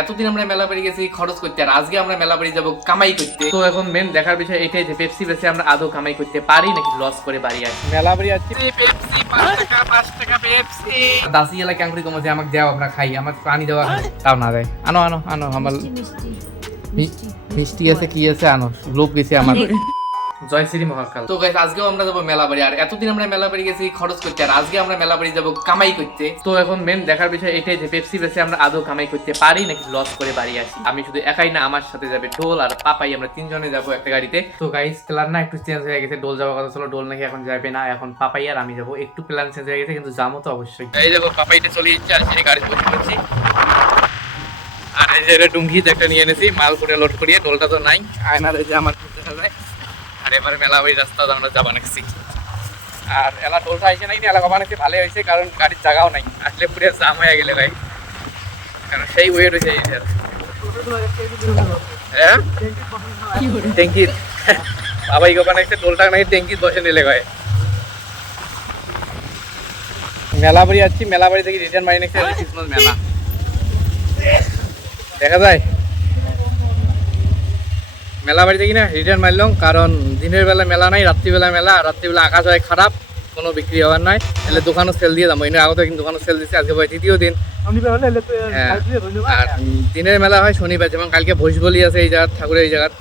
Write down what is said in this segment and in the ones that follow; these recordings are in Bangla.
এতদিন আমরা মেলা বাড়ি গেছি খরচ করতে, আর আজকে আমরা মেলা বাড়ি যাবো কামাই করতে। তো এখন মেন দেখার বিষয় এটাই যে পেপসি বেচে আমরা আদৌ কামাই করতে পারি নাকি লস করে বাড়ি আসি। মেলা বাড়ি আসছি, পেপসি 5 টাকা পেপসি। দাসি এলা ক্যাংকুরি কমছে, আমাকে দেও আমরা খাই, আমার পানি দেওয়া তাও না দেয়। আনো আনো আনো, আমার মিষ্টি আছে কি আছে আনো, লোভ গেছে আমার। জয় শ্রী মহাকাল। তো গাইস আজকেও আমরা যাবো মেলা বাড়ি, আর এতদিন আমরা মেলা বাড়ি গেছি খরচ করতে, আর আজকে আমরা মেলা বাড়ি যাবো কামাই করতে। তো এখন মেন দেখার বিষয় এটাই যে পেপসি বেচে আমরা আদৌ কামাই করতে পারি নাকি লস করে বাড়ি আসি। আমি শুধু একাই না, আমার সাথে যাবে ডোল আর পাপাই, আমরা তিনজনে যাবো একটা গাড়িতে। তো গাইস প্ল্যান না একটু চেঞ্জ হয়ে গেছে, ডোল যাওয়ার কথা ছিল, ডোল নাকি এখন যাবে না, এখন পাপাই আর আমি যাবো। একটু প্ল্যান চেঞ্জ হয়ে গেছে, কিন্তু যাবো তো অবশ্যই। এই দেখো পাপাইটা চলে যাচ্ছে, আর সেই গাড়ি বসে পড়ছি। আর এই যে ডুঙ্গিতে একটা নিয়ে এনেছি, মাল করে লোড করিয়ে, ডোলটা তো নাই, আয়নার এই যে আমার দেখা যায়। আর এবার মেলা ওই রাস্তা আমরা যাবা নাকছি, আর এলা টোলটা আইসে নাই, এলা কবা নাকছি ভালো হয়েছে, কারণ গাড়ির জায়গাও নাই, আসলে পুরো জাম হয়ে গেলে ভাই, কারণ সেই ওয়েট হয়েছে। হ্যাঁ ট্যাঙ্কির বাবাই কবা নাকছে, টোলটা নাকি ট্যাঙ্কির বসে নিলে ভাই। মেলা বাড়ি যাচ্ছি, মেলা বাড়ি থেকে রিটার্ন বাড়ি নাকছে ক্রিসমাস মেলা দেখা যায়। মেলা বাড়ি থেকে না রিটার্ন মারলাম, কারণ দিনের বেলা মেলা নাই, রাত্রিবেলা মেলা, আর রাত্রিবেলা আকাশ হয় খারাপ, কোনো বিক্রি হওয়ার নাই, তাহলে দোকানও সেল দিয়ে যাবো। এর আগতে কিন্তু দোকানও সেল দিচ্ছে, আজকে ভাই তৃতীয় দিন। আর দিনের মেলা হয় শনিবার, যেমন কালকে ভোজ বলি আছে এই জায়গার, ঠাকুরের এই জায়গার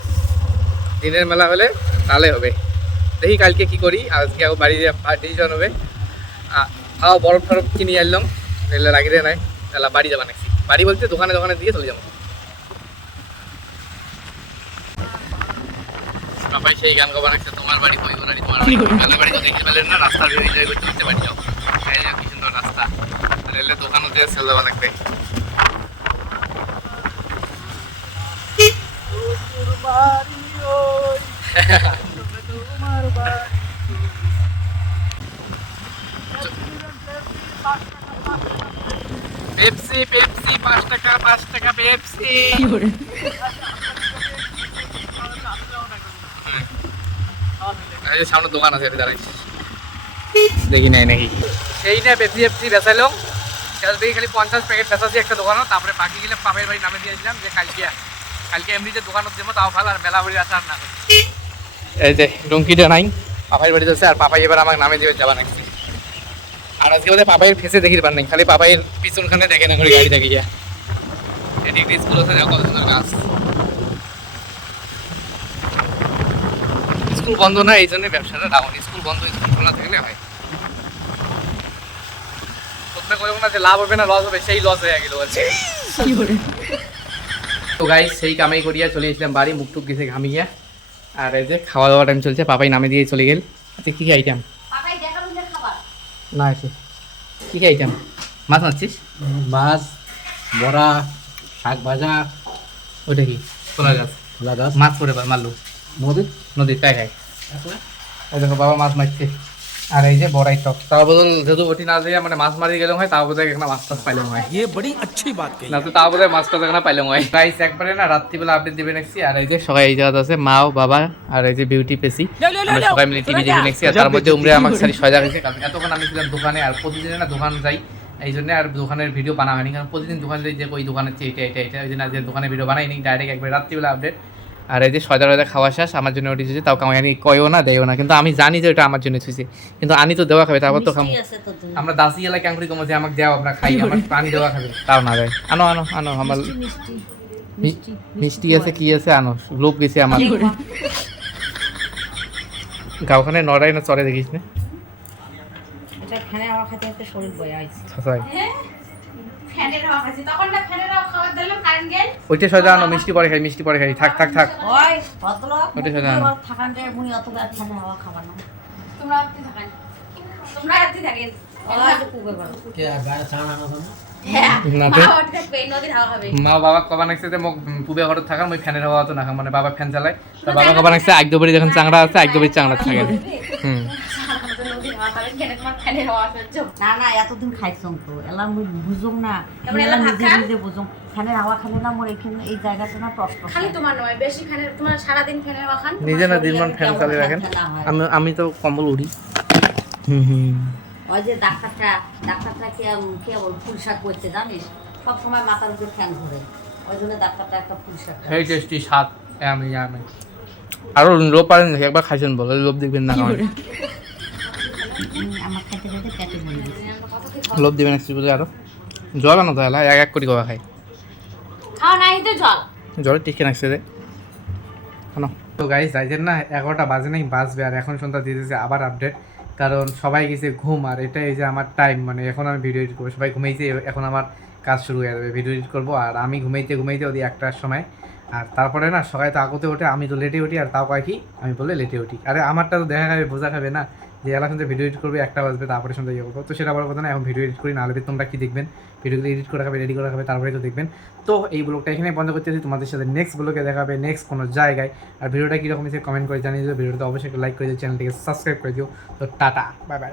দিনের মেলা হলে তাহলে হবে। দেখি কালকে কি করি, আজকে বাড়ি ডিসিশন হবে। খাওয়া বরফ টরফ কিনে আনলাম, তাহলে লাগিয়ে নাই, তাহলে বাড়ি যাবা নাকি, বাড়ি বলতে দোকানে দোকানে দিয়ে চলে যাবো। সবাই সেই গান গাবা রাখছে, তোমার বাড়ি কই বাড়ি, তোমার বাড়ি তো দেখতে পেলেন না, রাস্তা দিয়ে এনজয় করতে করতে বাড়ি যাও। এই যে কি সুন্দর রাস্তা, রেলের দোকানও দিয়ে সেল দেওয়া লাগবে। পেপসি পেপসি 5 টাকা পেপসি। সামনে দোকান আছে, দেখি নাই নাকি সেইটা পেপসি পেপসি বেচাইলো, সেটা দেখি খালি 50 প্যাকেট বেচাচ্ছি একটা দোকানও। তারপরে বাকি গেলে পাপের বাড়ি নামে দিয়েছিলাম যে কালকে এমনিতে দোকানত দেবো, তাও ভালো, আর মেলা বাড়ি আসার না। এই যে ডুঙ্কিটা নাই, পাপাইয়ের বাড়ি যাচ্ছে, আর পাপাই এবার আমাকে নামে দিয়ে যাবা নাকি। আর আজকে বোধহয় পাপাইয়ের ফেসে দেখির পার নেই, খালি পাপাইয়ের পিছনখানে দেখে না করে গাড়ি দেখে গিয়া। এটি একটি স্কুল আছে, দেখো কত সুন্দর গাছ। স্কুল বন্ধ না, এই জন্য ব্যবসাটা ডাউন। স্কুল বন্ধ, স্কুল খোলা থাকলে হয়। প্রথমে কইব না যে লাভ হবে না লস হবে, সেই লস হয়ে গেল আছে। তো গাইস সেই কামাই করিয়া চলে এসেছিলাম বাড়ি, মুখ টুক গেছে ঘামিয়া। আর এই যে খাওয়া দাওয়া টাইম চলছে, পাপাই নামে দিয়ে চলে গেল। আচ্ছা কি কি আইটেম না আছে, কি কি আইটেম? মাছ মারছিস? মাছ, বড়া, শাক ভাজা। ওটা কি? খোলা গাছ। খোলা গাছ। মাছ পরে মারলো নদীর তাই খায়। এই দেখো বাবা মাছ মারছে, আর এই যে বড়াই টক। তাও বদল যেহেতু ওটি না দিয়ে মানে মাছ মারি গেলাম হয়, তাও বোধহয় এখানে মাছ টাছ পাইলাম হয়। ये बड़ी अच्छी बात कही। না তো তাও বোধহয় মাছ টাছ এখানে পাইলাম হয়। গাইস একবারে না রাত্রিবেলা আপডেট দিবে নেক্সি। আর এই যে সবাই এই জায়গাতে আছে, মাও বাবা আর এই যে বিউটি পেসি, আমরা সবাই মিলে টিভি দেখে নেক্সি। আর তার মধ্যে উমরে আমাকে সারি সজা গেছে, কারণ এতক্ষণ আমি ছিলাম দোকানে, আর প্রতিদিন না দোকান যাই, এই জন্য আর দোকানের ভিডিও বানা হয়নি, কারণ প্রতিদিন দোকানে যাই যে ওই দোকানের চেয়ে এটা ওই জন্য আজকে দোকানের ভিডিও বানাইনি, ডাইরেক্ট একবার রাত্রিবেলা আপডেট। আর এই যে সজা খাওয়া শেষ, আমার জন্য ওটি থুইছে, তাও কামাই আমি কয়ও না দেয়ও না, কিন্তু আমি জানি যে ওটা আমার জন্য থুইছে, কিন্তু আনি তো দেওয়া খাবে, তারপর তো খাবো। আমরা দাসি এলাকায় ক্যাংকুরি কমছে, আমাকে দেও আমরা খাই, আমার পানি দেওয়া খাবে, তাও না দেয়। আনো আনো আনো, আমার মিষ্টি আছে কি আছে আনো, লোভ গেছে আমার। গাঁওখানে নড়াই না চড়ে দেখিস না, ওইটা সোজা আনো, মিষ্টি পরে খাই থাক ওইটা সোজা আনো। মা বাবা কবা নাকছে যে মোক পুবে ঘরত থাকা, মই ফ্যানের হাওয়া তো না খাম, মানে বাবা ফ্যান চালায়, তো বাবা কবা নাকছে আগদবরি যখন চাংড়া আছে আগদবরি চাংড়া থাকে। না না এতদিন খাইছং তো এলা মুই বুঝুম না, এলা নিজে বুঝুম। ফ্যানের হাওয়া খালে না মোর এখানে এই জায়গাটা না কষ্ট খালি তোমার নয়, বেশি ফ্যানের, তোমার সারা দিন ফ্যানের হাওয়া খান, নিজে না দিনমান ফ্যান চালিয়ে রাখেন। আমি তো কম্বল উড়ি। ওই যে ডাক্তারটা কে বল ফুল শাক করতে জানিস, সব সময় মাথার উপর ফ্যান ঘুরে, ওই জন্য ডাক্তারটা একটা পরিষ্কার করে। সেই টেস্টি স্বাদ আমি আরো লোভ পারেন নাকি একবার খাইছেন বলে লোভ দেখবেন না খাওয়ার আমার খাইতে খাইতে পেটে ভরে গেছে। লোভ দিবেন একটু বলে আরো জল আনো তাহলে এক এক করে খাওয়া খাই খাওয়া নাই তো জল জলের টিকে রাখছে রে শোনো তো গাইস যাইছেন না 11টা বাজে নাই বাজবে আর এখন সন্ধ্যা দিয়ে দিয়েছে আবার আপডেট কারণ সবাই গেছে ঘুম আর এটাই যে আমার টাইম মানে এখন আমি ভিডিও এডিট করবো সবাই ঘুমাইছে এখন আমার কাজ শুরু হয়ে যাবে ভিডিও এডিট করবো আর আমি ঘুমাইতে ওদি 1টার সময় আর তারপরে না সবাই তো আগতে ওঠে আমি তো লেটে উঠি আর তাও কয় কি আমি বলে লেটে উঠি আরে আমারটা তো দেখা খাবে বোঝা খাবে না যে এলা সন্ধ্যে ভিডিও এডিট করবে 1টা বাজবে তারপরে সন্ধ্যা ইয়ে করবো তো সেটা বড় কথা না এখন ভিডিও এডিট করি নাহলে তোমরা কি দেখবেন ভিডিওগুলো এডিট করে রাখবে রেডি করে রাখবে তারপরে তো দেখবেন তো এই ব্লগটা এখানে বন্ধ করতেছি তোমাদের সাথে নেক্সট ব্লগে দেখাবে নেক্সট কোনো জায়গায় আর ভিডিওটা কীরকম হয়েছে কমেন্ট করে জানিয়ে দিও ভিডিওটা অবশ্যই লাইক করে দিও চ্যানেলটিকে সাবস্ক্রাইব করে দিও তো টাটা বাই বাই